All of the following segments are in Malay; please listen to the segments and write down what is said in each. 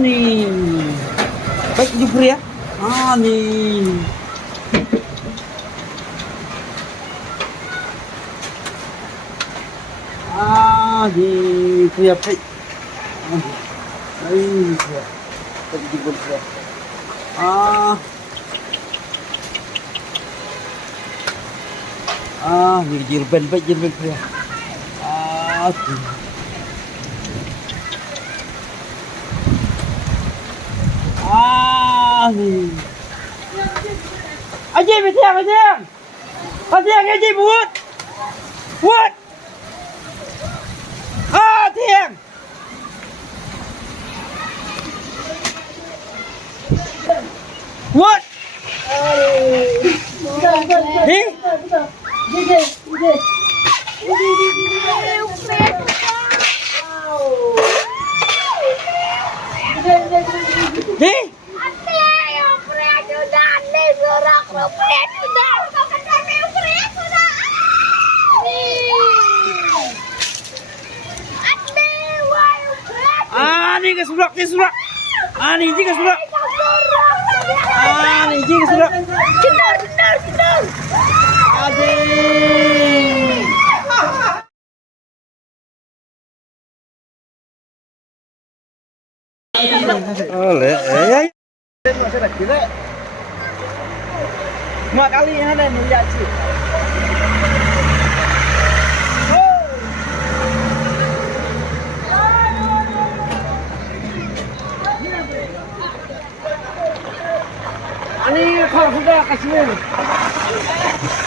ni. Baik jumpa ya. Ni. Ni pria baik. Baik. Baik jumpa ya. Ni jirban baik jirban pria. Ni. Aji Betiang. Betiang Aji buat. Tiang. Buat. Ni. Ni. Ni ke surak. Ni ji ke surak. Ni ji ke surak. Benar. Adik. Oleh, Saya kira. Mak kali yang ada ni lihat sih. Ini kau sudah kasih ni.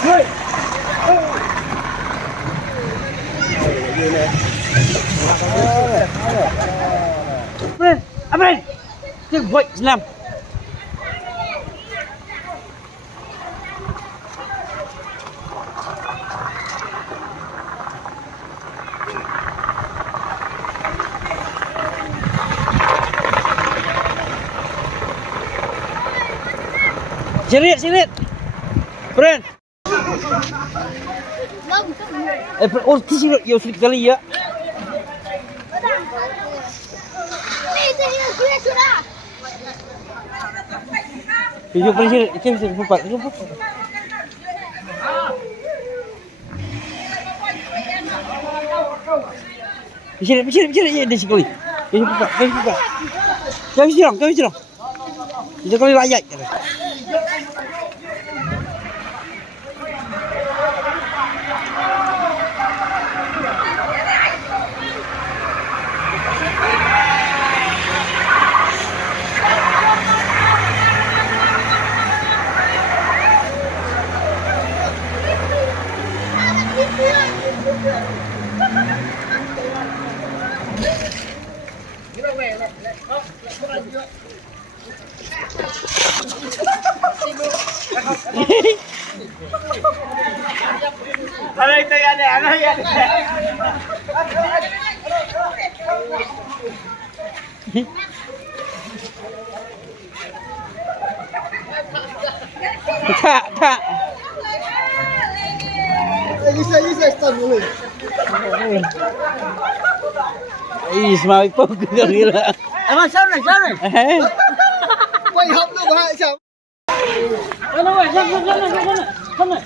Hei. Abang. Cik buat Islam. Sirit. Friend. Sirit yo sekali ya. Tujuh persen, itu bisa empat. Bicara ya dia sekali. Empat. Kau siram. Dia kali layak. Tak. Isa stop dulu. Semakin pun gila. Emang sana. Wei hop lu bahak siap. Sana. Sana.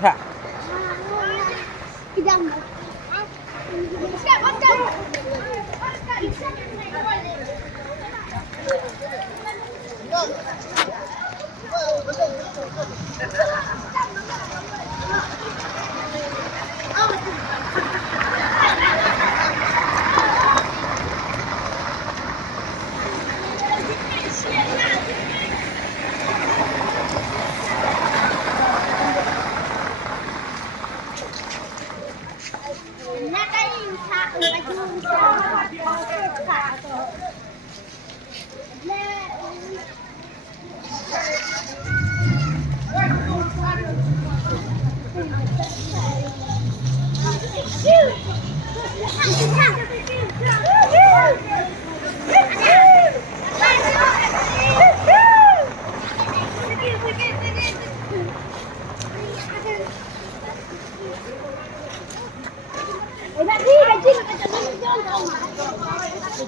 Tak.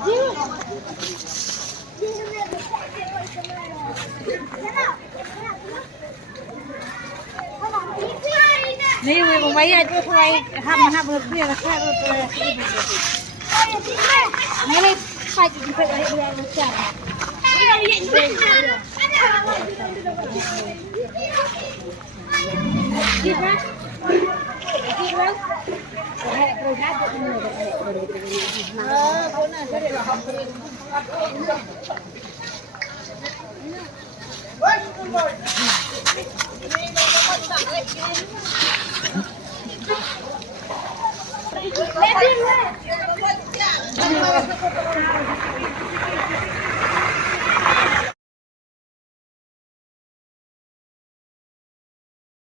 Ni we mấy ai chưa thôi ham bữa kia là khác rồi. Này này phải phải đây là chả. Đi ra. Đi ra.